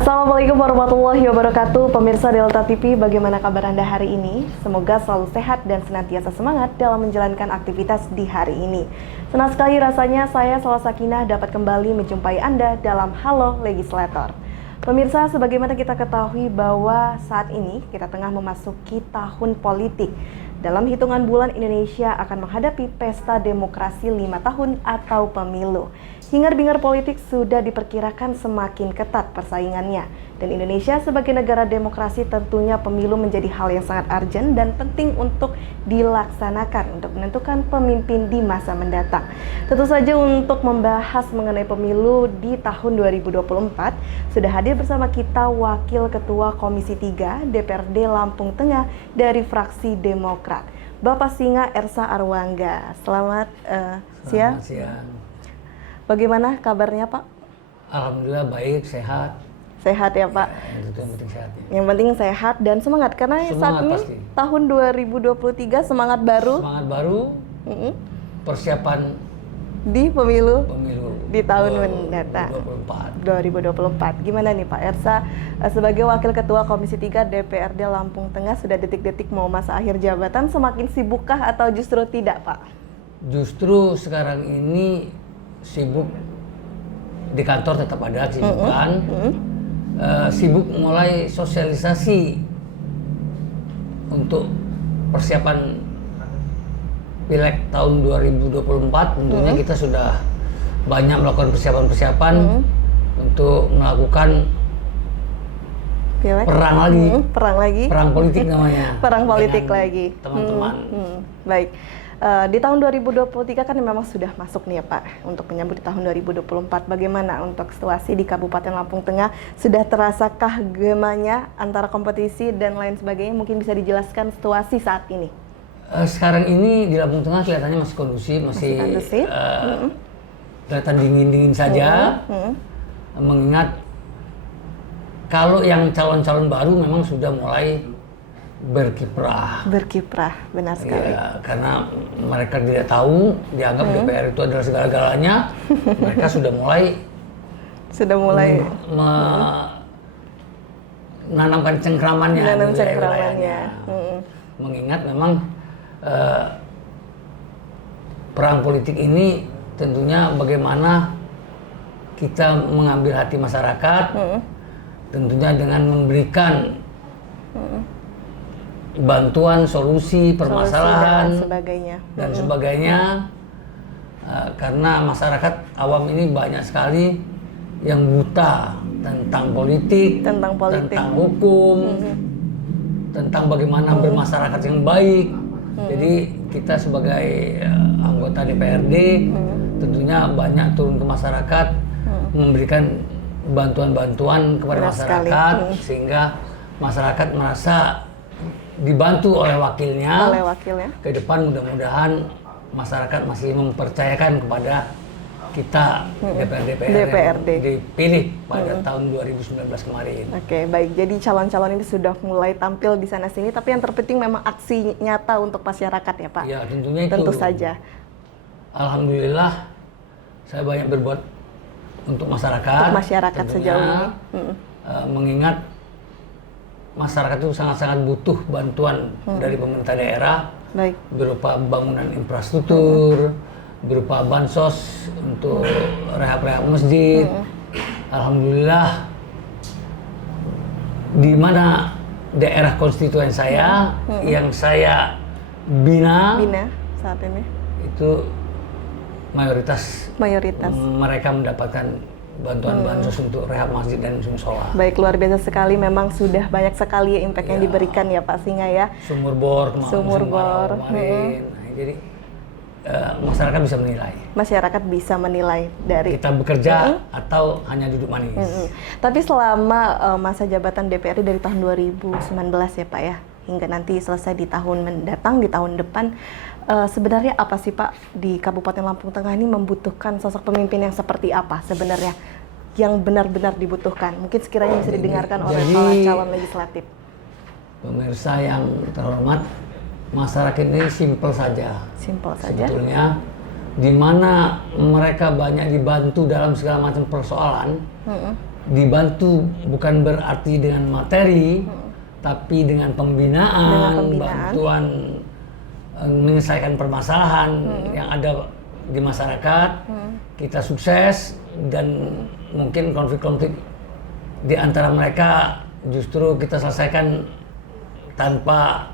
Assalamualaikum warahmatullahi wabarakatuh. Pemirsa Delta TV, bagaimana kabar Anda hari ini? Semoga selalu sehat dan senantiasa semangat dalam menjalankan aktivitas di hari ini. Senang sekali rasanya saya Salwa Sakinah dapat kembali menjumpai Anda dalam Halo Legislator. Pemirsa, sebagaimana kita ketahui bahwa saat ini kita tengah memasuki tahun politik. Dalam hitungan bulan Indonesia akan menghadapi pesta demokrasi 5 tahun atau pemilu. Hingar-bingar politik sudah diperkirakan semakin ketat persaingannya. Dan Indonesia sebagai negara demokrasi tentunya pemilu menjadi hal yang sangat urgent dan penting untuk dilaksanakan untuk menentukan pemimpin di masa mendatang. Tentu saja untuk membahas mengenai pemilu di tahun 2024, sudah hadir bersama kita Wakil Ketua Komisi 3 DPRD Lampung Tengah dari fraksi Demokrat, Bapak Singa Ersa Arwangga. Selamat siang. Selamat siang. Bagaimana kabarnya, Pak? Alhamdulillah baik, sehat. Sehat ya, Pak? Ya, itu yang penting sehat. Ya. Yang penting sehat dan semangat, karena saat ini pasti. Tahun 2023 semangat baru. Semangat baru, persiapan di pemilu di tahun 2024. Gimana nih Pak Ersa, sebagai Wakil Ketua Komisi 3 DPRD Lampung Tengah, sudah detik-detik mau masa akhir jabatan, semakin sibukkah atau justru tidak, Pak? Justru sekarang ini sibuk di kantor, tetap ada kesibukan. Sibuk mulai sosialisasi untuk persiapan Pileg tahun 2024. Tentunya kita sudah banyak melakukan persiapan-persiapan untuk melakukan Pileg? perang politik namanya. Perang politik lagi. Teman-teman. Baik. Di tahun 2023 kan memang sudah masuk nih ya Pak, untuk menyambut di tahun 2024. Bagaimana untuk situasi di Kabupaten Lampung Tengah? Sudah terasakah gemanya antara kompetisi dan lain sebagainya? Mungkin bisa dijelaskan situasi saat ini. Sekarang ini di Lampung Tengah kelihatannya masih kondusif, masih kelihatan dingin-dingin saja. Mengingat kalau yang calon-calon baru memang sudah mulai berkiprah, benar sekali. Ya, karena mereka tidak tahu, dianggap DPR itu adalah segala-galanya. Mereka sudah mulai menanamkan cengkramannya. Mengingat memang perang politik ini tentunya bagaimana kita mengambil hati masyarakat, tentunya dengan memberikan bantuan, solusi, permasalahan, dan sebagainya. Karena masyarakat awam ini banyak sekali yang buta tentang politik, tentang hukum, tentang bagaimana bermasyarakat yang baik. Jadi kita sebagai anggota DPRD tentunya banyak turun ke masyarakat, memberikan bantuan-bantuan kepada masyarakat, sehingga masyarakat merasa dibantu oleh wakilnya. Ke depan mudah-mudahan masyarakat masih mempercayakan kepada kita DPRD dipilih pada tahun 2019 kemarin. Oke, baik. Jadi calon-calon ini sudah mulai tampil di sana-sini, tapi yang terpenting memang aksi nyata untuk masyarakat ya Pak? Ya, tentunya itu. Tentu saja. Alhamdulillah, saya banyak berbuat untuk masyarakat. Untuk masyarakat sejauh ini. Mengingat masyarakat itu sangat-sangat butuh bantuan dari pemerintah daerah, berupa bangunan infrastruktur, berupa bansos untuk rehab-rehab masjid. Alhamdulillah, di mana daerah konstituen saya yang saya bina saat ini itu mayoritas mereka mendapatkan bantuan bansos untuk rehab masjid dan musola. Baik, luar biasa sekali. Memang sudah banyak sekali impact yang diberikan ya Pak Singa ya. Sumur bor kemarin. Jadi masyarakat bisa menilai. Masyarakat bisa menilai dari kita bekerja atau hanya duduk manis. Tapi selama masa jabatan DPRD dari tahun 2019 ya Pak ya, hingga nanti selesai di tahun mendatang, di tahun depan, sebenarnya apa sih Pak di Kabupaten Lampung Tengah ini membutuhkan sosok pemimpin yang seperti apa sebenarnya yang benar-benar dibutuhkan? Mungkin sekiranya bisa didengarkan oleh para calon legislatif. Pemirsa yang terhormat, masyarakat ini simpel saja. Simpel saja. Sebetulnya di mana mereka banyak dibantu dalam segala macam persoalan. Dibantu bukan berarti dengan materi, tapi dengan pembinaan, bantuan menyelesaikan permasalahan yang ada di masyarakat. Kita sukses, dan mungkin konflik-konflik di antara mereka justru kita selesaikan tanpa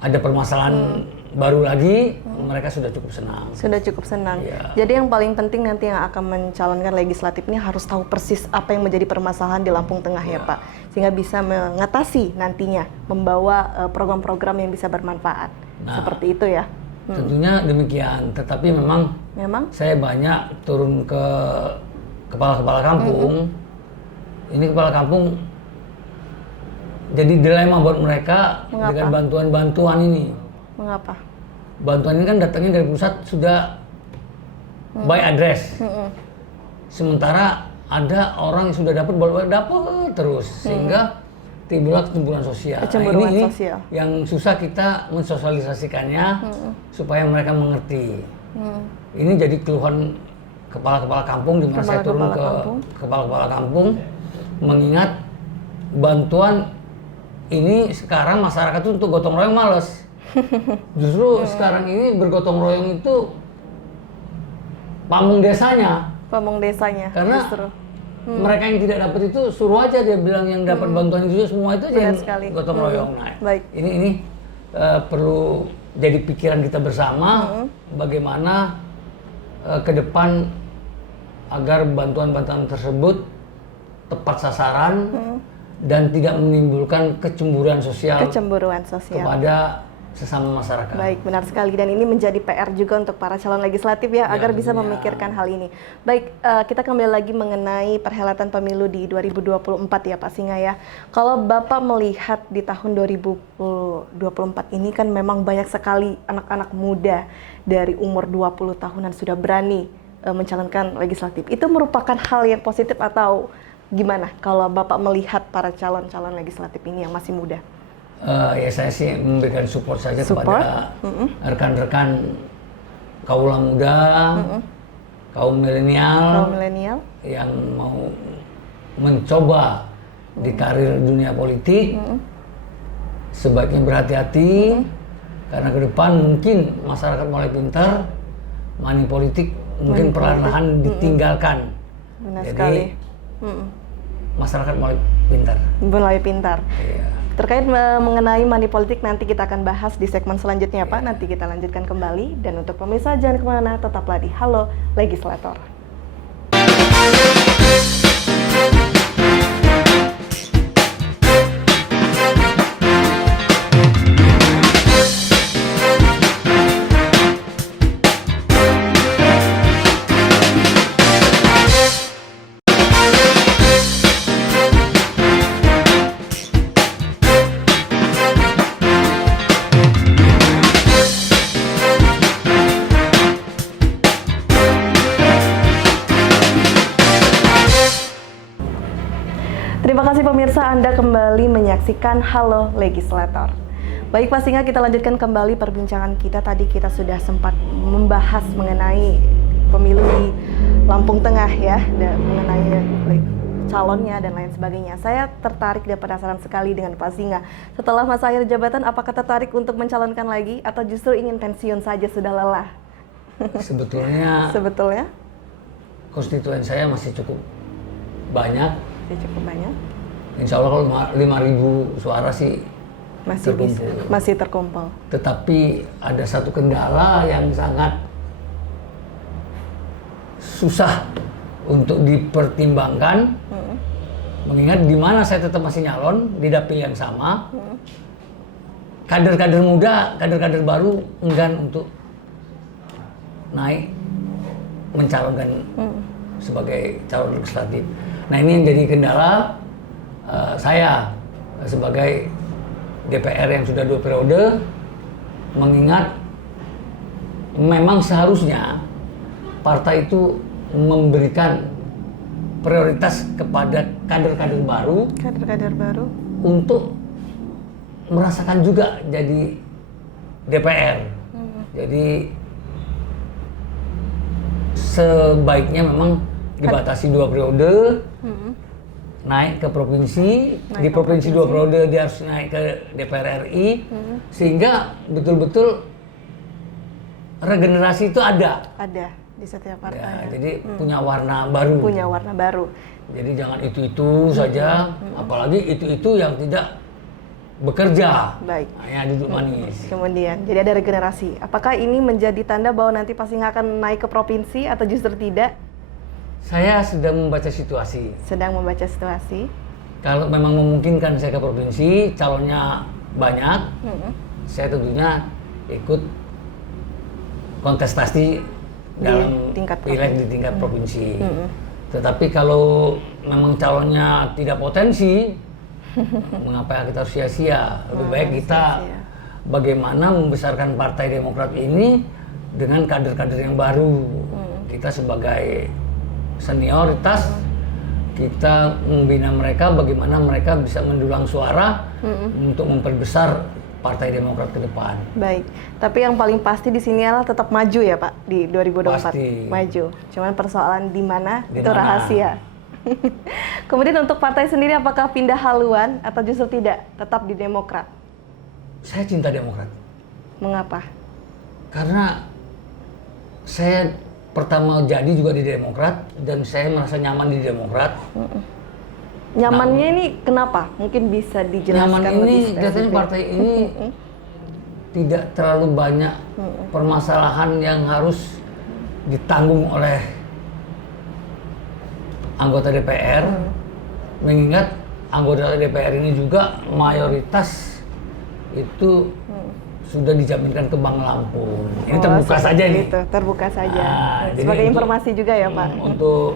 ada permasalahan baru lagi. Mereka sudah cukup senang. Sudah cukup senang. Ya. Jadi yang paling penting nanti yang akan mencalonkan legislatif ini harus tahu persis apa yang menjadi permasalahan di Lampung Tengah ya Pak, sehingga bisa mengatasi nantinya, membawa program-program yang bisa bermanfaat. Seperti itu ya. Tentunya demikian. Tetapi memang saya banyak turun ke kepala-kepala kampung. Ini kepala kampung jadi dilema buat mereka. Mengapa? Dengan bantuan-bantuan ini. Mengapa? Bantuan ini kan datangnya dari pusat sudah by address. Sementara ada orang yang sudah dapat terus, sehingga timbullah kecemburuan sosial. Kecemburuan ini sosial. Yang susah kita mensosialisasikannya supaya mereka mengerti. Ini jadi keluhan kepala-kepala kampung, di mana saya turun ke kepala-kepala kampung, mengingat bantuan ini sekarang masyarakat itu untuk gotong royong males. Justru sekarang ini bergotong royong itu pamung desanya. Pamung desanya. Karena justru. Mereka yang tidak dapat itu suruh aja dia bilang yang dapat bantuan itu semua itu yang gotong royong. Nah, baik. Ini perlu jadi pikiran kita bersama bagaimana ke depan agar bantuan-bantuan tersebut tepat sasaran dan tidak menimbulkan kecemburuan sosial kepada sesama masyarakat. Baik, benar sekali, dan ini menjadi PR juga untuk para calon legislatif ya, agar bisa memikirkan hal ini. Baik, kita kembali lagi mengenai perhelatan pemilu di 2024 ya Pak Singa ya. Kalau Bapak melihat di tahun 2024 ini kan memang banyak sekali anak-anak muda dari umur 20 tahunan sudah berani mencalonkan legislatif. Itu merupakan hal yang positif atau gimana kalau Bapak melihat para calon-calon legislatif ini yang masih muda? Ya saya sih memberikan support saja kepada rekan-rekan kaula muda, kaum milenial yang mau mencoba di karir dunia politik. Sebaiknya berhati-hati karena ke depan mungkin masyarakat mulai pintar, money politik mungkin perlahan-lahan ditinggalkan. Benar jadi sekali. Masyarakat mulai pintar. Iya. Terkait mengenai money politik nanti kita akan bahas di segmen selanjutnya Pak. Nanti kita lanjutkan kembali, dan untuk pemirsa jangan kemana, tetaplah di Halo Legislator. Terima kasih pemirsa, Anda kembali menyaksikan Halo Legislator. Baik Pak Singa, kita lanjutkan kembali perbincangan kita. Tadi kita sudah sempat membahas mengenai pemilu di Lampung Tengah ya, dan mengenai calonnya dan lain sebagainya. Saya tertarik dan penasaran sekali dengan Pak Singa. Setelah masa akhir jabatan, apakah tertarik untuk mencalonkan lagi atau justru ingin pensiun saja sudah lelah? Sebetulnya konstituen saya masih cukup banyak. Insya Allah kalau 5.000 suara sih masih terkumpul. Tetapi ada satu kendala yang sangat susah untuk dipertimbangkan. Mengingat di mana saya tetap masih nyalon di dapil yang sama, kader-kader muda, kader-kader baru enggan untuk naik mencalonkan sebagai calon legislatif. Nah ini yang jadi kendala saya sebagai DPR yang sudah 2 periode, mengingat memang seharusnya partai itu memberikan prioritas kepada kader-kader baru untuk merasakan juga jadi DPR. Jadi sebaiknya memang dibatasi 2 periode, naik ke provinsi, di provinsi 2 periode dia harus naik ke DPR RI, sehingga betul-betul regenerasi itu ada. Ada di setiap Ya, partainya. jadi punya warna baru. Punya warna baru. Jadi jangan itu-itu saja, apalagi itu-itu yang tidak bekerja, Baik. hanya duduk manis. Kemudian, jadi ada regenerasi. Apakah ini menjadi tanda bahwa nanti Pasinga akan naik ke provinsi atau justru tidak? Saya sedang membaca situasi. Sedang membaca situasi. Kalau memang memungkinkan saya ke provinsi, calonnya banyak, saya tentunya ikut kontestasi dalam tingkat pileg di tingkat provinsi. Tetapi kalau memang calonnya tidak potensi, mengapa kita harus sia-sia? Lebih baik kita sia-sia. bagaimana membesarkan Partai Demokrat ini dengan kader-kader yang baru. Kita sebagai senioritas, kita membina mereka bagaimana mereka bisa mendulang suara untuk memperbesar Partai Demokrat ke depan. Baik, tapi yang paling pasti di sini adalah tetap maju ya Pak di 2024. Pasti. Maju. Cuman persoalan di mana Di itu mana? rahasia. Kemudian untuk partai sendiri apakah pindah haluan atau justru tidak? Tetap di Demokrat. Saya cinta Demokrat Mengapa? karena saya pertama jadi juga di Demokrat dan saya merasa nyaman di Demokrat. Nyamannya ini kenapa? Mungkin bisa dijelaskan Nyaman lebih ini spesifik. katanya partai ini tidak terlalu banyak permasalahan yang harus ditanggung oleh anggota DPR, mengingat anggota DPR ini juga mayoritas itu sudah dijaminkan ke Bank Lampung. Ini Oh, terbuka seperti saja nih. itu, terbuka saja. Nah, jadi Sebagai untuk- informasi juga ya Pak. Untuk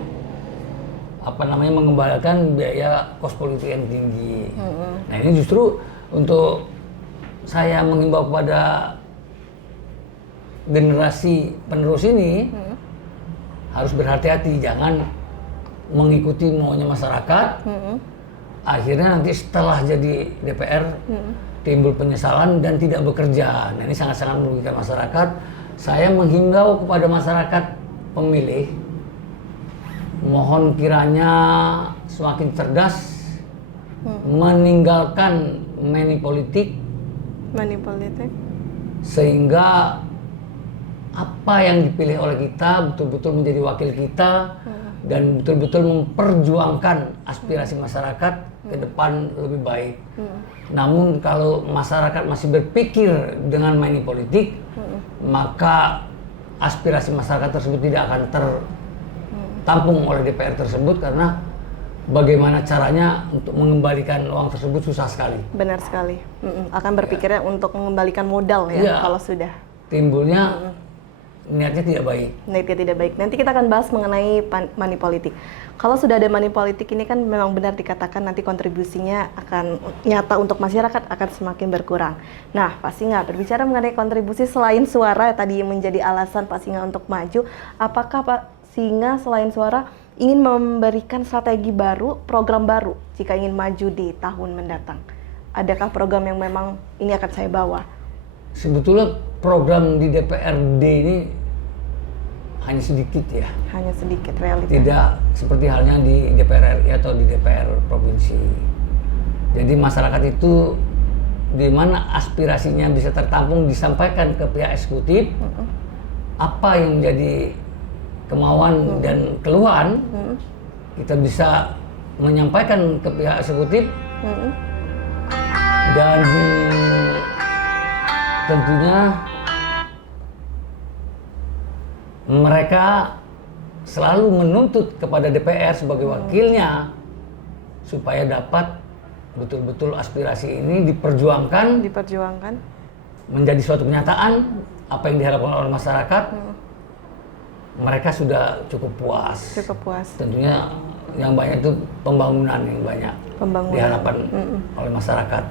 mengembalikan biaya kos politik yang tinggi. Nah ini justru untuk saya mengimbau kepada generasi penerus ini harus berhati-hati, jangan mengikuti maunya masyarakat. Akhirnya nanti setelah jadi DPR timbul penyesalan dan tidak bekerja. Nah ini sangat-sangat merugikan masyarakat. Saya menghimbau kepada masyarakat pemilih, mohon kiranya semakin cerdas, meninggalkan money politik, Money politik. sehingga apa yang dipilih oleh kita betul-betul menjadi wakil kita dan betul-betul memperjuangkan aspirasi masyarakat ke depan lebih baik. Namun kalau masyarakat masih berpikir dengan money politik, maka aspirasi masyarakat tersebut tidak akan tertampung oleh DPR tersebut, karena bagaimana caranya untuk mengembalikan uang tersebut susah sekali. Benar sekali. Akan berpikirnya untuk mengembalikan modal ya Iya. kalau sudah. Timbulnya niatnya tidak baik. Niatnya tidak baik. Nanti kita akan bahas mengenai money politik. Kalau sudah ada money politik ini kan memang benar dikatakan nanti kontribusinya akan nyata untuk masyarakat akan semakin berkurang. Nah, Pak Singa berbicara mengenai kontribusi selain suara tadi yang menjadi alasan Pak Singa untuk maju, apakah Pak Singa selain suara ingin memberikan strategi baru, program baru jika ingin maju di tahun mendatang? Adakah program yang memang ini akan saya bawa? Sebetulnya program di DPRD ini hanya sedikit ya. Hanya sedikit realita. Tidak seperti halnya di DPR RI atau di DPR provinsi. Jadi masyarakat itu di mana aspirasinya bisa tertampung, disampaikan ke pihak eksekutif, apa yang menjadi kemauan dan keluhan, kita bisa menyampaikan ke pihak eksekutif, dan tentunya mereka selalu menuntut kepada DPR sebagai wakilnya supaya dapat betul-betul aspirasi ini diperjuangkan menjadi suatu kenyataan. Apa yang diharapkan oleh masyarakat, mereka sudah cukup puas. Tentunya yang banyak itu pembangunan yang banyak diharapkan oleh masyarakat.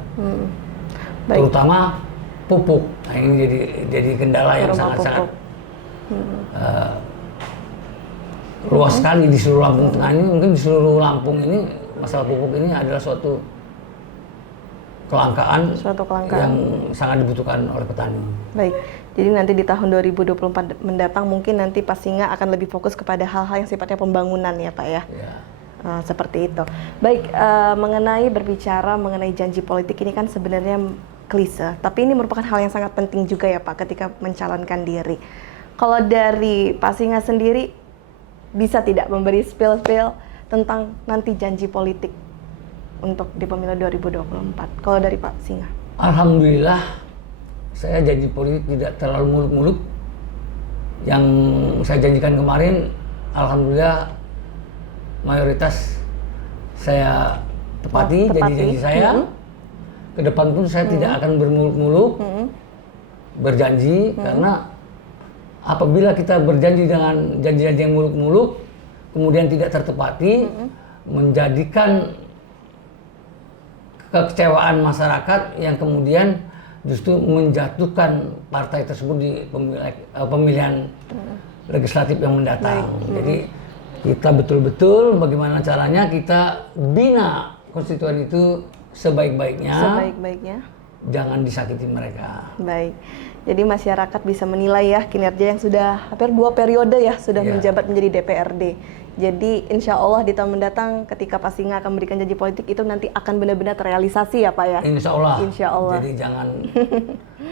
Baik. Terutama pupuk. Nah, ini jadi kendala yang sangat-sangat luas sekali di seluruh Lampung Tengah ini. Mungkin di seluruh Lampung ini masalah pupuk ini adalah suatu kelangkaan yang sangat dibutuhkan oleh petani. Baik, Jadi nanti di tahun 2024 mendatang mungkin nanti Pak Singa akan lebih fokus kepada hal-hal yang sifatnya pembangunan ya Pak ya. Ya. Seperti itu. Baik, berbicara mengenai janji politik ini kan sebenarnya klise, tapi ini merupakan hal yang sangat penting juga ya Pak ketika mencalonkan diri. Kalau dari Pak Singa sendiri, bisa tidak memberi spill-spill tentang nanti janji politik untuk di pemilu 2024? Kalau dari Pak Singa. Alhamdulillah, saya janji politik tidak terlalu muluk-muluk. Yang saya janjikan kemarin, alhamdulillah mayoritas saya tepati janji-janji saya. Ke depan pun saya tidak akan bermuluk-muluk, berjanji, karena apabila kita berjanji dengan janji-janji yang muluk-muluk, kemudian tidak tertepati, menjadikan kekecewaan masyarakat yang kemudian justru menjatuhkan partai tersebut di pemilihan legislatif yang mendatang. Jadi kita betul-betul bagaimana caranya kita bina konstituen itu sebaik-baiknya, jangan disakiti mereka. Baik, jadi masyarakat bisa menilai ya kinerja yang sudah hampir 2 periode ya sudah menjabat menjadi DPRD. Jadi insya Allah di tahun mendatang ketika Pak Singa akan memberikan janji politik itu nanti akan benar-benar terrealisasi ya Pak ya? Insya Allah. Insya Allah. Jadi jangan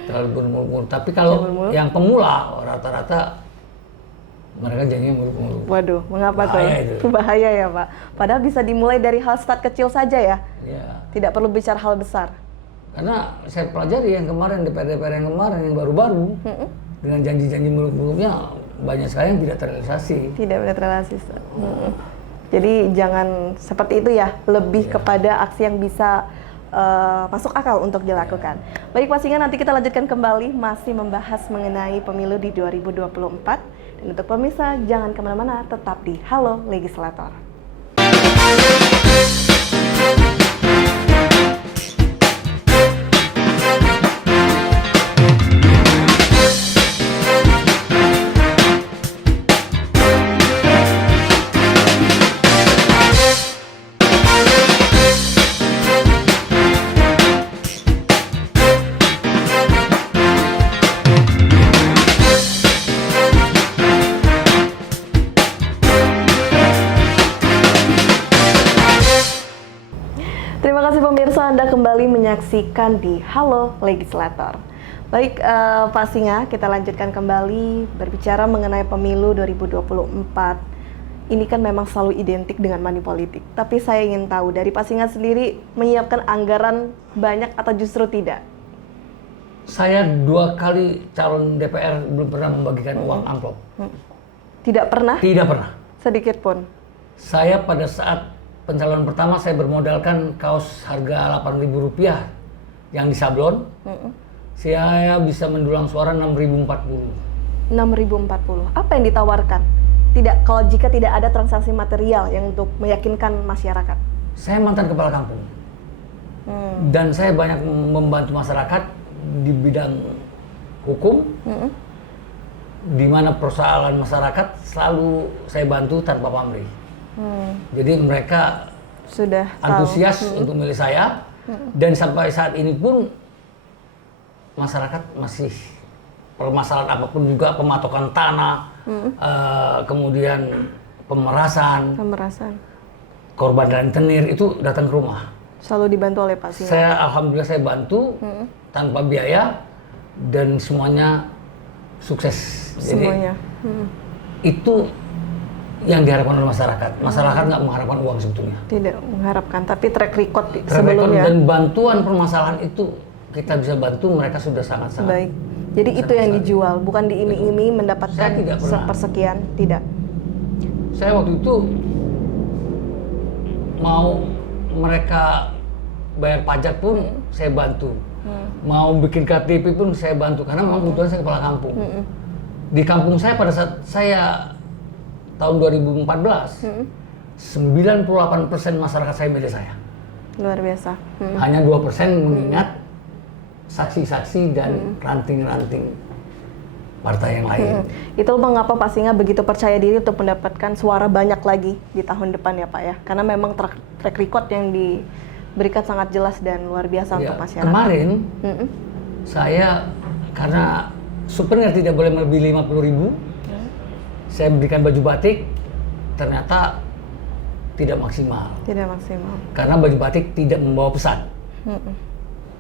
terlalu bermuluk-muluk. Tapi kalau yang pemula rata-rata mereka janjinya muluk-muluk. Waduh, mengapa bahaya tuh? Itu. Bahaya ya Pak. Padahal bisa dimulai dari hal start kecil saja ya? Ya. Tidak perlu bicara hal besar. Karena saya pelajari yang kemarin, DPR yang kemarin, yang baru-baru, dengan janji-janji muluk-muluknya banyak sekali yang tidak terrealisasi. Tidak benar terrealisasi. Jadi jangan seperti itu ya, lebih kepada aksi yang bisa masuk akal untuk dilakukan. Baik Pak Singa, nanti kita lanjutkan kembali masih membahas mengenai pemilu di 2024. Dan untuk pemirsa, jangan kemana-mana, tetap di Halo Legislator. Terima kasih pemirsa, Anda kembali menyaksikan di Halo Legislator. Baik Pak Singa, kita lanjutkan kembali berbicara mengenai pemilu 2024. Ini kan memang selalu identik dengan money politik. Tapi saya ingin tahu dari Pak Singa sendiri menyiapkan anggaran banyak atau justru tidak? Saya 2 kali calon DPR belum pernah membagikan uang amplop. Tidak pernah? Tidak pernah. Sedikit pun? Saya pada saat pencalonan pertama saya bermodalkan kaos harga Rp8.000 yang disablon. Saya bisa mendulang suara 6.040. 6.040. Apa yang ditawarkan? Tidak, kalau jika tidak ada transaksi material yang untuk meyakinkan masyarakat. Saya mantan kepala kampung. Dan saya banyak membantu masyarakat di bidang hukum. Di mana persoalan masyarakat selalu saya bantu tanpa pamrih. Jadi mereka sudah antusias untuk milih saya, dan sampai saat ini pun masyarakat masih permasalahan apapun juga, pematokan tanah, kemudian pemerasan, korban rentenir itu datang ke rumah. Selalu dibantu oleh Pak Singa. Saya alhamdulillah saya bantu tanpa biaya dan semuanya sukses. Semuanya. Jadi itu yang diharapkan oleh masyarakat. Masyarakat nggak mengharapkan uang sebetulnya. Tidak mengharapkan, tapi track record sebelumnya. Dan bantuan permasalahan itu kita bisa bantu mereka sudah sangat-sangat. Baik. Jadi itu yang dijual, bukan diiming-iming mendapatkan sepersekian, tidak. Saya waktu itu mau mereka bayar pajak pun saya bantu. Mau bikin KTP pun saya bantu karena memang kebetulan saya kepala kampung. Di kampung saya pada saat saya tahun 2014, 98% masyarakat saya milih saya. Luar biasa. Hanya 2% mengingat saksi-saksi dan ranting-ranting partai yang lain. Itu mengapa Pak Singa begitu percaya diri untuk mendapatkan suara banyak lagi di tahun depan ya Pak ya? Karena memang track record yang diberikan sangat jelas dan luar biasa untuk masyarakat. Kemarin saya karena souvenir tidak boleh melebihi 50.000. Saya berikan baju batik, ternyata tidak maksimal. Tidak maksimal. Karena baju batik tidak membawa pesan.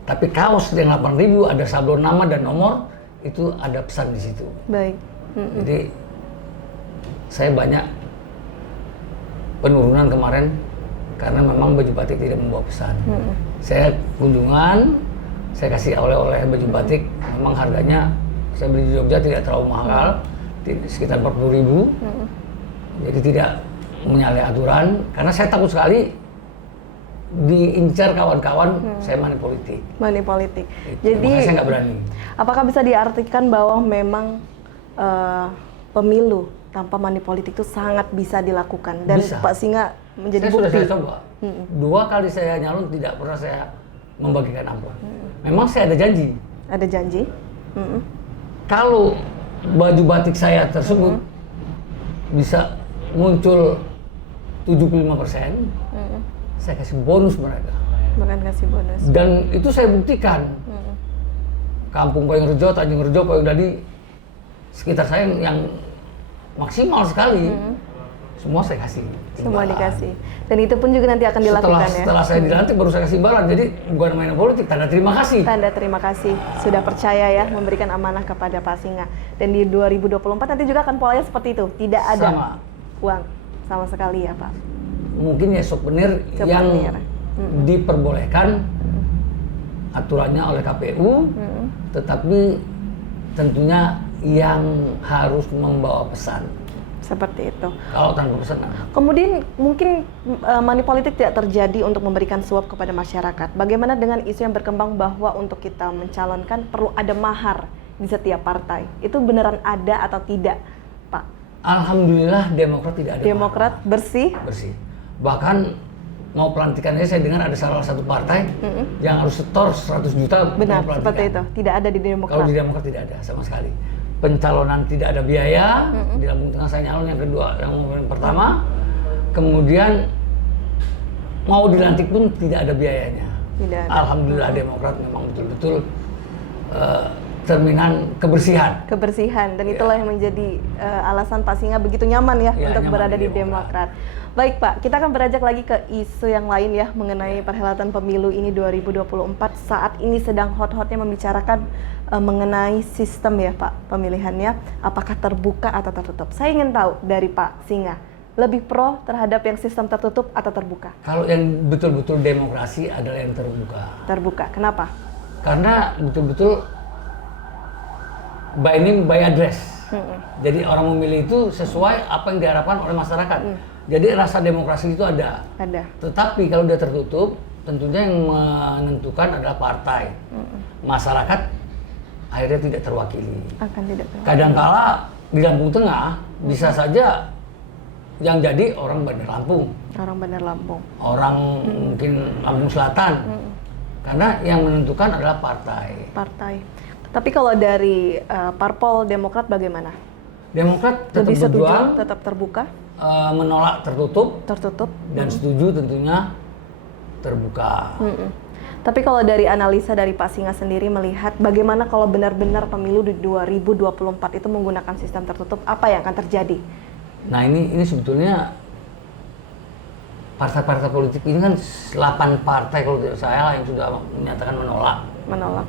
Tapi kaos yang 8.000 ada sablon nama dan nomor, itu ada pesan di situ. Baik. Jadi saya banyak penurunan kemarin karena memang baju batik tidak membawa pesan. Saya kunjungan, saya kasih oleh-oleh baju batik, memang harganya saya beli di Jogja tidak terlalu mahal, sekitar 40.000. Jadi tidak menyalahi aturan, karena saya takut sekali diincar kawan-kawan saya money politik. Money politik. Itu. Jadi makanya saya nggak berani. apakah bisa diartikan bahwa memang pemilu tanpa money politik itu sangat bisa dilakukan dan Bisa. Pak Singa menjadi Saya bukti? sudah saya coba. 2 kali saya nyalon tidak pernah saya membagikan amplop. Memang saya ada janji. Ada janji? Kalau baju batik saya tersebut bisa muncul 75%, saya kasih bonus mereka. Bukan kasih bonus. Dan itu saya buktikan. Kampung Payung Rejo, Tanjung Rejo, Payung Dadi, sekitar saya yang maksimal sekali. Semua saya kasih. Semua imbalan. dikasih. Dan itu pun juga nanti akan dilakukan ya? Setelah saya dilantik baru saya kasih imbalan. Jadi bukan main politik, tanda terima kasih. Tanda terima kasih sudah percaya ya memberikan amanah kepada Pak Singa. Dan di 2024 nanti juga akan polanya seperti itu, tidak ada Sama. uang sama sekali ya Pak. Mungkin ya souvenir yang diperbolehkan aturannya oleh KPU, tetapi tentunya yang harus membawa pesan. Seperti itu. Kalau tanpa pesan, Kemudian mungkin money politik tidak terjadi untuk memberikan suap kepada masyarakat. Bagaimana dengan isu yang berkembang bahwa untuk kita mencalonkan perlu ada mahar di setiap partai? Itu beneran ada atau tidak, Pak? alhamdulillah Demokrat tidak ada. Demokrat bersih? Bersih. Bahkan mau pelantikannya saya dengar ada salah satu partai yang harus setor 100 juta. Benar, mau seperti itu. pelantikan. Tidak ada di Kalau Demokrat. di Demokrat tidak ada sama sekali. Pencalonan tidak ada biaya, di Lampung Tengah saya nyalon yang kedua, yang pertama. Kemudian mau dilantik pun tidak ada biayanya. Tidak ada. Alhamdulillah Demokrat memang betul-betul cerminan kebersihan. Kebersihan, dan itulah yang menjadi alasan Pak Singa begitu nyaman ya Ya, untuk nyaman berada di di Demokrat. Baik Pak, kita akan beranjak lagi ke isu yang lain ya mengenai perhelatan pemilu ini 2024. Saat ini sedang hot-hotnya membicarakan mengenai sistem ya Pak pemilihannya, apakah terbuka atau tertutup. Saya ingin tahu dari Pak Singa, lebih pro terhadap yang sistem tertutup atau terbuka? Kalau yang betul-betul demokrasi adalah yang terbuka. Terbuka, kenapa? Karena betul-betul by name by address. Jadi orang memilih itu sesuai apa yang diharapkan oleh masyarakat. Jadi rasa demokrasi itu ada. Ada. Tetapi kalau dia tertutup, tentunya yang menentukan adalah partai. Masyarakat akhirnya tidak terwakili. Akan tidak terbuka. Kadangkala di Lampung Tengah bisa saja yang jadi orang Bandar Lampung, Orang Bandar Lampung. orang mungkin Lampung Selatan. Karena yang menentukan adalah partai. Partai. Tapi kalau dari parpol Demokrat bagaimana? Demokrat tetap Lebih setuju, berjuang, tetap terbuka, menolak tertutup, tertutup. dan setuju tentunya terbuka. Tapi kalau dari analisa dari Pak Singa sendiri melihat bagaimana kalau benar-benar pemilu di 2024 itu menggunakan sistem tertutup, apa yang akan terjadi? Nah ini sebetulnya partai-partai politik ini kan 8 partai kalau tidak salah yang sudah menyatakan menolak. Menolak.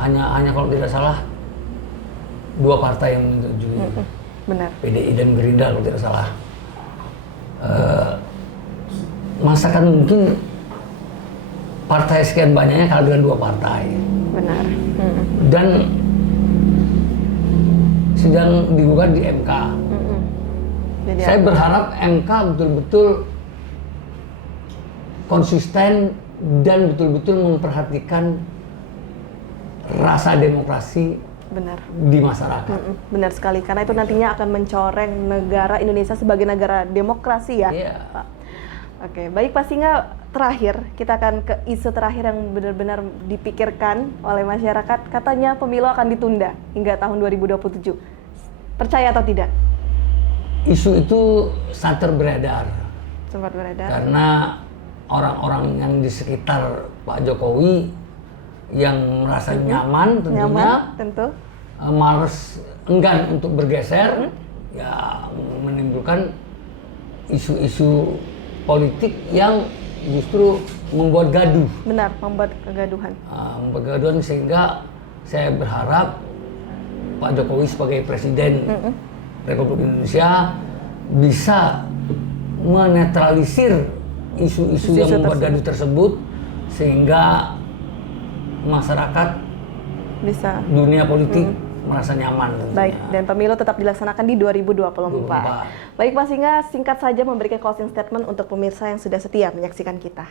Hanya kalau tidak salah 2 partai yang menyetujui. Benar. PDI dan Gerindra kalau tidak salah. Masakan mungkin partai sekian banyaknya kalah dengan 2 partai. Benar. Dan sedang digugat di MK. Jadi Saya berharap MK betul-betul konsisten dan betul-betul memperhatikan rasa demokrasi benar. di masyarakat. Benar sekali, karena itu nantinya akan mencoreng negara Indonesia sebagai negara demokrasi ya, Iya. Pak. Oke, baik Pak Singa, terakhir kita akan ke isu terakhir yang benar-benar dipikirkan oleh masyarakat. Katanya pemilu akan ditunda hingga tahun 2027. Percaya atau tidak? Isu itu santer beredar Sempat beredar. karena orang-orang yang di sekitar Pak Jokowi yang merasa nyaman tentunya Nyaman, tentu. malas enggan untuk bergeser, ya menimbulkan isu-isu politik yang justru membuat gaduh. Benar, membuat kegaduhan. Membuat kegaduhan, sehingga saya berharap Pak Jokowi sebagai Presiden Republik Indonesia bisa menetralisir isu-isu yang membuat gaduh tersebut, sehingga masyarakat bisa, dunia politik merasa nyaman. Baik, dan pemilu tetap dilaksanakan di 2024. Baik Pak Singa, singkat saja memberikan closing statement untuk pemirsa yang sudah setia menyaksikan kita.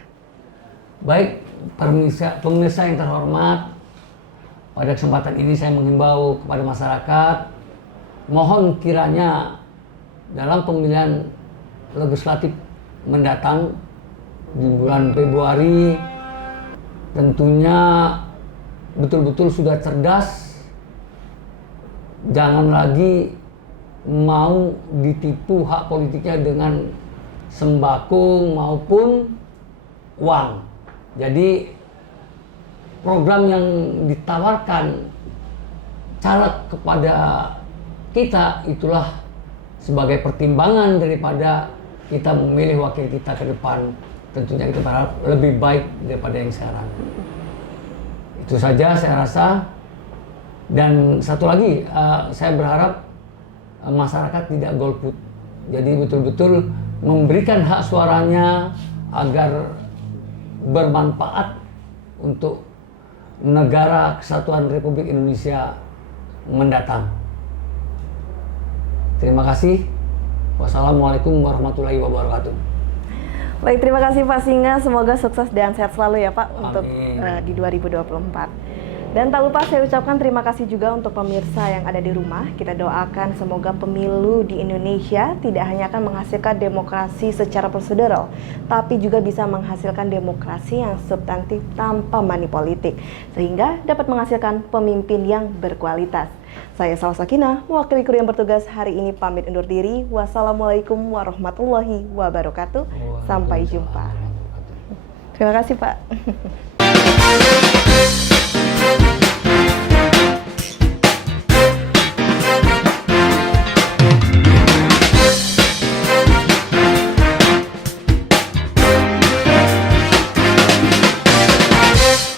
Baik, pemirsa yang terhormat, pada kesempatan ini saya menghimbau kepada masyarakat, mohon kiranya dalam pemilihan legislatif mendatang di bulan Februari, tentunya betul-betul sudah cerdas, jangan lagi mau ditipu hak politiknya dengan sembako maupun uang. Jadi program yang ditawarkan caleg kepada kita itulah sebagai pertimbangan daripada kita memilih wakil kita ke depan. Tentunya kita berharap lebih baik daripada yang sekarang. Itu saja saya rasa. Dan satu lagi, saya berharap masyarakat tidak golput. Jadi betul-betul memberikan hak suaranya agar bermanfaat untuk negara kesatuan Republik Indonesia mendatang. Terima kasih. Wassalamualaikum warahmatullahi wabarakatuh. Baik, terima kasih Pak Singa. Semoga sukses dan sehat selalu ya Pak. Amin. Untuk di 2024. Dan tak lupa saya ucapkan terima kasih juga untuk pemirsa yang ada di rumah. Kita doakan semoga pemilu di Indonesia tidak hanya akan menghasilkan demokrasi secara prosedural, tapi juga bisa menghasilkan demokrasi yang substantif tanpa money politik, sehingga dapat menghasilkan pemimpin yang berkualitas. Saya Salsa Sakinah, mewakili kru yang bertugas hari ini pamit undur diri. Wassalamualaikum warahmatullahi wabarakatuh. Sampai jumpa. Terima kasih Pak.